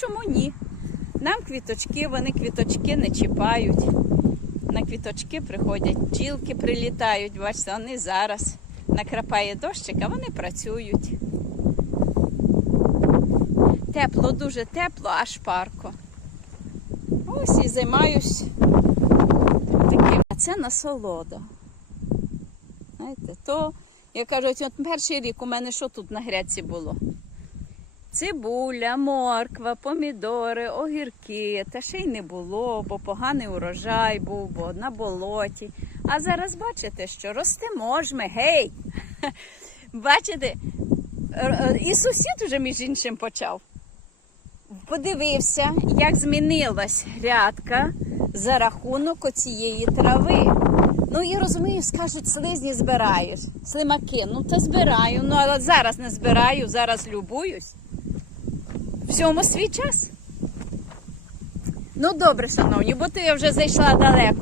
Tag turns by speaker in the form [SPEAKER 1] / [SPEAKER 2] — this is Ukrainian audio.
[SPEAKER 1] чому ні? Нам квіточки, вони квіточки не чіпають. На квіточки приходять бджілки, прилітають. Бачите, вони зараз накрапає дощик, а вони працюють. Тепло, дуже тепло, аж парко. Ось і займаюсь таким. А це насолода. Знаєте, то, як кажуть, от перший рік у мене що тут на грядці було? Цибуля, морква, помідори, огірки. Та ще й не було, бо поганий урожай був, бо на болоті. А зараз бачите, що ростемо ж гей! Бачите, е, і сусід уже між іншим почав. Подивився, як змінилась грядка за рахунок оцієї трави. Ну і розумію, скажуть, слизні збираєш, слимаки. Ну та збираю. Ну але зараз не збираю, зараз любуюсь. Всьому свій час. Ну добре, шановні, бо то я вже зайшла далеко.